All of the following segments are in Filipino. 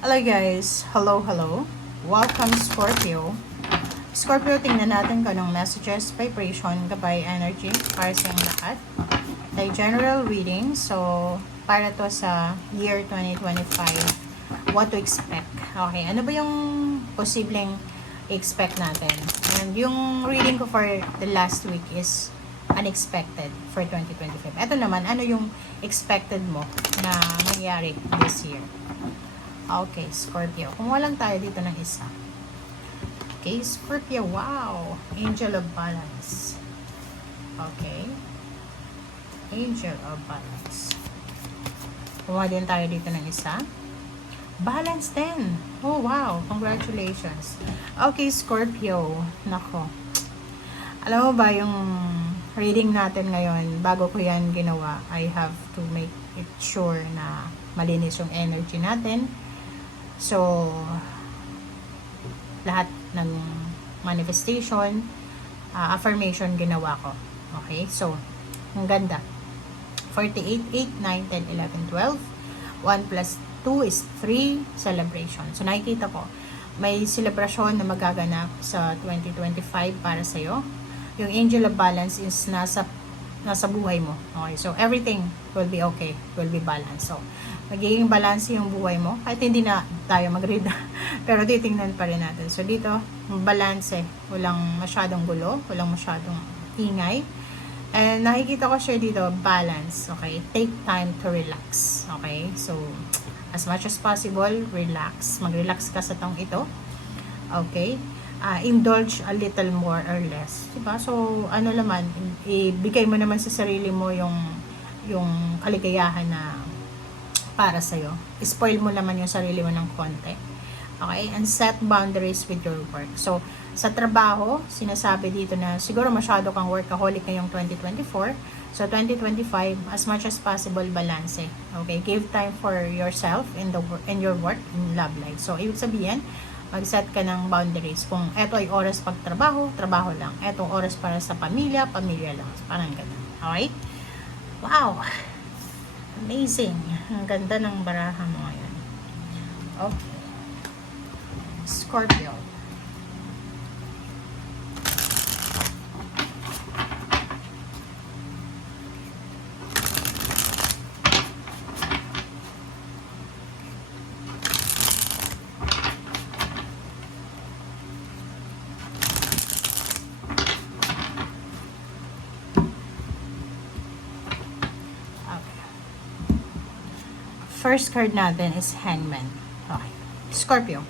Hello guys! Hello! Welcome Scorpio. Scorpio, tingnan natin kung anong messages, vibration, gabay, energy para sa inyong lahat. Ay general reading. So, para to sa year 2025. What to expect. Okay, ano ba yung posibleng expect natin? And yung reading ko for the last week is unexpected for 2025. Ito naman, ano yung expected mo na mangyari this year? Okay, Scorpio. Kumuha lang tayo dito ng isa. Okay, Scorpio. Wow! Angel of Balance. Okay. Angel of Balance. Kumuha din tayo dito ng isa. Balance din. Oh, wow. Congratulations. Okay, Scorpio. Nako. Alam mo ba yung reading natin ngayon, bago ko yan ginawa, I have to make it sure na malinis yung energy natin. So, lahat ng manifestation, affirmation ginawa ko. Okay? So, ang ganda. 48, 8, 9, 10, 11, 12. 1 plus 2 is 3 celebration. So, nakikita ko, may celebration na magaganap sa 2025 para sa'yo. Yung Angel of Balance is nasa buhay mo. Okay? So, everything will be okay. Will be balanced. So, magiging balance yung buhay mo. Kahit hindi na tayo mag-read. Pero titingnan pa rin natin. So, dito, balance eh. Walang masyadong gulo. Walang masyadong ingay. And nakikita ko siya dito, balance. Okay? Take time to relax. Okay? So, as much as possible, relax. Mag-relax ka sa taong ito. Okay? Indulge a little more or less. Diba? So, ano naman, ibigay mo naman sa sarili mo yung kaligayahan na para sa'yo. Spoil mo naman yung sarili mo ng konti. Okay? And set boundaries with your work. So, sa trabaho, sinasabi dito na siguro masyado kang workaholic ngayong 2024. So, 2025, as much as possible, balance. Okay? Give time for yourself in your work, in love life. So, ibig sabihin, mag-set ka ng boundaries. Kung eto ay oras pagtrabaho, trabaho lang. Etong oras para sa pamilya, pamilya lang. Parang ganun. Okay? Wow! Amazing. Ang ganda ng baraha mo ngayon. Okay. Scorpio. First card natin is Hangman. Okay. Scorpio.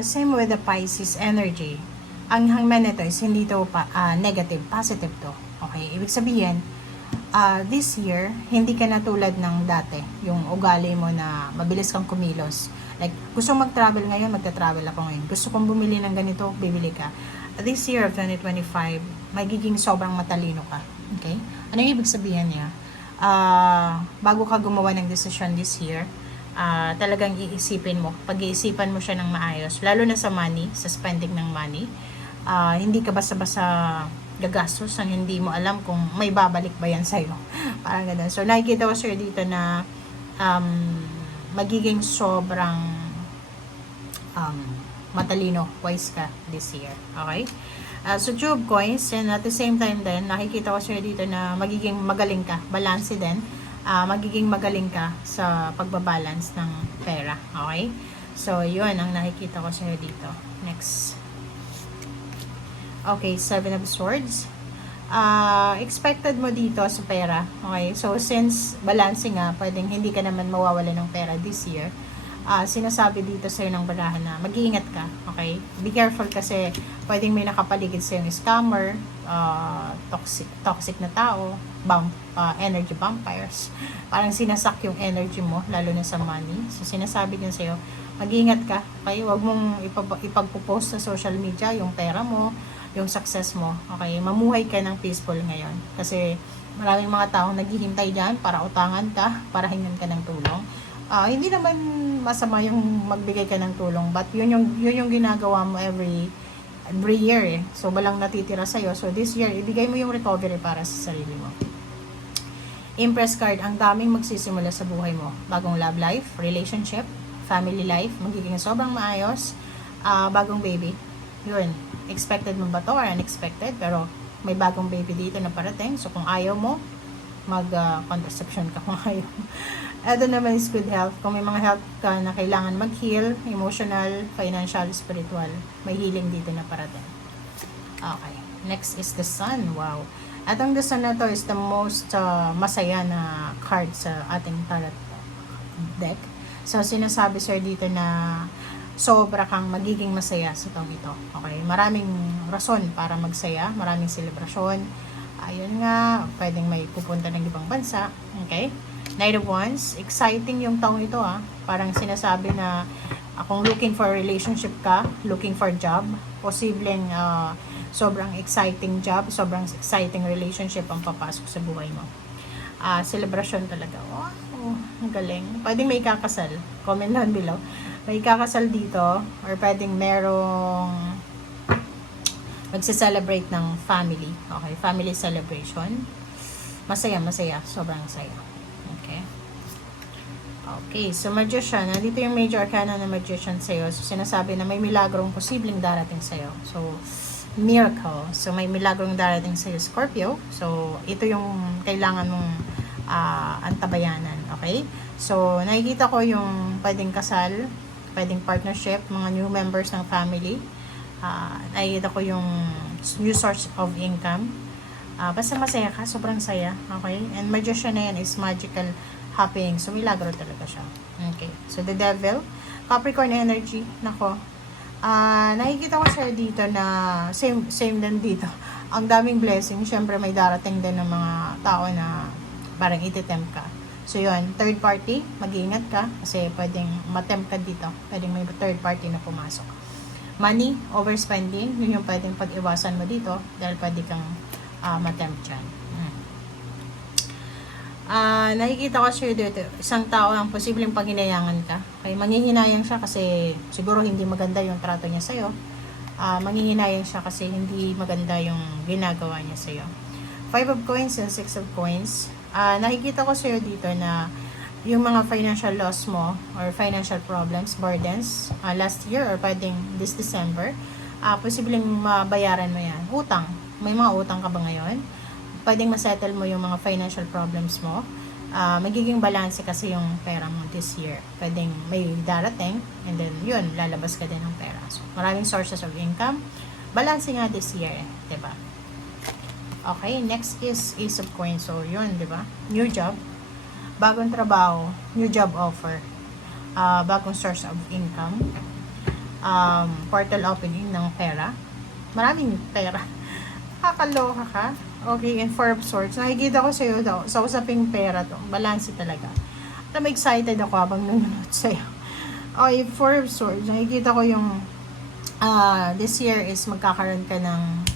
Same with the Pisces energy. Ang Hangman nito is hindi to negative, positive to. Okay. Ibig sabihin, this year, hindi ka na tulad ng dati. Yung ugali mo na mabilis kang kumilos. Like, gusto mag-travel ngayon, magta-travel ako ngayon. Gusto kong bumili ng ganito, bibili ka. This year of 2025, magiging sobrang matalino ka. Okay? Ano yung ibig sabihin niya? Bago ka gumawa ng decision this year, talagang iisipin mo, pag-iisipan mo siya ng maayos, lalo na sa money, sa spending ng money. Hindi ka basta-basta gagastos ang hindi mo alam kung may babalik ba yan sa'yo. Parang ganun. So, nakikita ko sir dito na magiging sobrang matalino, wise ka this year. Okay? So, tube coins, and at the same time din, nakikita ko siya dito na magiging magaling ka, balance din, magiging magaling ka sa pagbabalance ng pera. Okay? So, yun ang nakikita ko siya dito. Next. Okay, 7 of Swords. Expected mo dito sa pera. Okay? So, since balancing nga, pwedeng hindi ka naman mawawala ng pera this year. Sinasabi dito sa'yo ng barahan na mag-iingat ka, okay? Be careful kasi pwedeng may nakapaligid sa'yo ng scammer, toxic na tao, energy vampires. Parang sinasak yung energy mo, lalo na sa money. So, sinasabi din sa'yo, mag-iingat ka, okay? Huwag mong ipagpo-post sa social media yung pera mo, yung success mo, okay? Mamuhay ka ng peaceful ngayon. Kasi maraming mga taong naghihintay dyan para utangan ka, para hingan ka ng tulong. Hindi naman masama yung magbigay ka ng tulong, but yun yung ginagawa mo every year So, walang natitira sa'yo. So, this year, ibigay mo yung recovery para sa sarili mo. Empress card, ang daming magsisimula sa buhay mo. Bagong love life, relationship, family life, magiging sobrang maayos. Bagong baby, yun, expected mo ba to or unexpected? Pero may bagong baby dito na parating. So kung ayaw mo, mag-contraception ka kung ayaw mo. Ito naman is good health. Kung may mga health ka na kailangan mag-heal, emotional, financial, spiritual, may healing dito na parating. Okay. Next is the sun. Wow. Atong the sun na to is the most masaya na card sa ating tarot deck. So, sinasabi sir dito na sobra kang magiging masaya sa taong ito. Okay? Maraming rason para magsaya. Maraming selebrasyon. Ayun nga, pwedeng may pupunta ng ibang bansa. Okay? Knight of Wands. Exciting yung taong ito Parang sinasabi na kung looking for a relationship ka, looking for job, posibleng sobrang exciting job, sobrang exciting relationship ang papasok sa buhay mo. Celebration talaga. Wow, ang galing. Pwedeng may kakasal. Comment down below. May kakasal dito or pwedeng merong magse-celebrate ng family. Okay, family celebration. Masaya, masaya. Sobrang saya. Okay. Okay, so Magician. Nandito yung major arcana na Magician sa'yo. So, sinasabi na may milagrong posibleng darating sa'yo. So, miracle. So, may milagrong darating sa'yo, Scorpio. So, ito yung kailangan mong antabayanan. Okay? So, nakikita ko yung pwedeng kasal, pwedeng partnership, mga new members ng family. Nakikita ko yung new source of income. Basta masaya ka, sobrang saya. Okay? And Magician na yan is magical happening. So, milagro talaga siya. Okay. So, the devil, Capricorn energy. Nako. Nakikita ko siya dito na same din dito. Ang daming blessing. Siyempre, may darating din ng mga tao na parang ititempt ka. So, yun. Third party, mag-iingat ka. Kasi pwedeng matempt ka dito. Pwedeng may third party na pumasok. Money, overspending. Yun yung pwedeng pag-iwasan mo dito. Dahil pwede kang matempt dyan. Nakikita ko siya dito, isang tao ang posibleng paghinayangan ka. Okay, manghihinayang siya kasi siguro hindi maganda yung trato niya sa'yo. Manghihinayang siya kasi hindi maganda yung ginagawa niya sa'yo. 5 of coins and 6 of coins. Nakikita ko sa'yo dito na yung mga financial loss mo or financial problems, burdens, last year or pwedeng this December, posibleng mabayaran mo yan. Utang. May mga utang ka ba ngayon? Pwedeng masettle mo yung mga financial problems mo. Magiging balance kasi yung pera mo this year. Pwedeng may darating and then yun, lalabas ka din ng pera. So, maraming sources of income. Balance nga this year, diba? Okay, next is Ace of Coins. So, yun, diba? New job, bagong trabaho, new job offer, bagong source of income, portal opening ng pera. Maraming pera. Kakaloka ka. Okay, and 4 of Swords. Nakikita ko sa'yo daw, sa usaping pera to. Balance talaga. At excited ako habang nanonood sa'yo. Okay, 4 of Swords. Nakikita ko yung this year is magkakaroon ka ng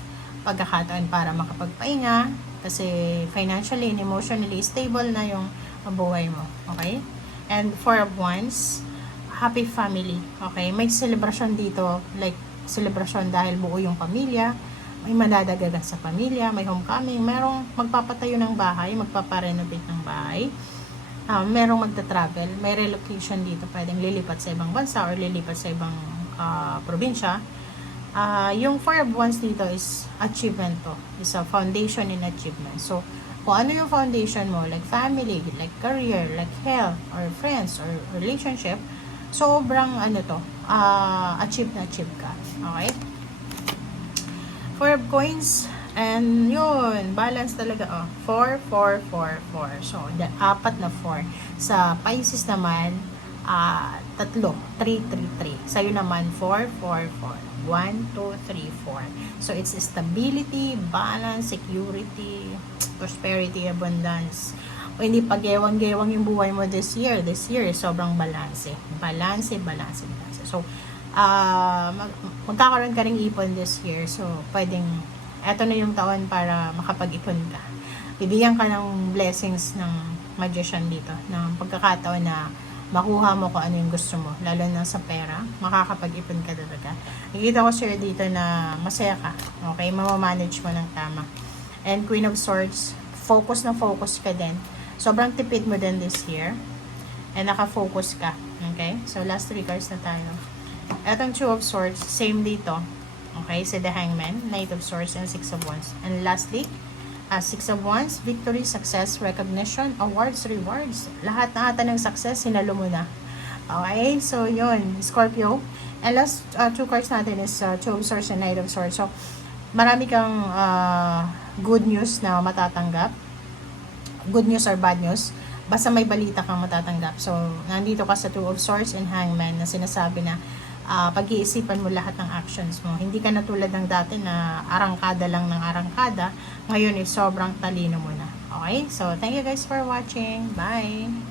pagkakataon para makapagpahinga. Kasi financially and emotionally stable na yung buhay mo. Okay? And 4 of Wands. Happy family. Okay? May celebration dito. Like, celebration dahil buo yung pamilya. May madadagdagan sa pamilya, may homecoming, merong magpapatayo ng bahay, magpaparenovate ng bahay, merong magta-travel, may relocation dito, pwedeng lilipat sa ibang bansa or lilipat sa ibang probinsya. Yung 4 of Wands dito is achievement to, is a foundation in achievement. So, kung ano yung foundation mo, like family, like career, like health, or friends, or relationship, sobrang achieve na achieve ka. Okay? 4 of Coins, and yun, balance talaga, 4, 4, 4, 4. So, apat na 4. Sa Pisces naman, 3, 3, 3. Sa'yo naman, 4, 4, 4. 1, 2, 3, 4. So, it's stability, balance, security, prosperity, abundance. O hindi pag-gewang-gewang yung buhay mo this year. This year, sobrang balance. Balance, balance, balance. So, magkakaroon ka ring ipon this year. So, pwedeng, eto na yung taon para makapag-ipon ka. Bibigyan ka ng blessings ng Magician dito, ng pagkakataon na makuha mo kung ano yung gusto mo, lalo na sa pera, makakapag-ipon ka talaga. Nakikita ko sir dito na masaya ka. Okay, mamamanage mo ng tama. And Queen of Swords, focus na focus ka din. Sobrang tipid mo din this year. And nakafocus ka. Okay? So, last 3 cards na tayo. Etong Two of Swords, same dito. Okay? So, the Hangman, Knight of Swords, and Six of Wands. And lastly, Six of Wands, victory, success, recognition, awards, rewards. Lahat na ata ng success, sinalo mo na. Okay? So, yun. Scorpio. And last 2 cards natin is Two of Swords and Knight of Swords. So, marami kang good news na matatanggap. Good news or bad news. Basta may balita kang matatanggap. So, nandito ka sa Two of Swords and Hangman na sinasabi na pag-iisipan mo lahat ng actions mo. Hindi ka na tulad ng dati na arangkada lang ng arangkada. Ngayon sobrang talino mo na. Okay? So, thank you guys for watching. Bye!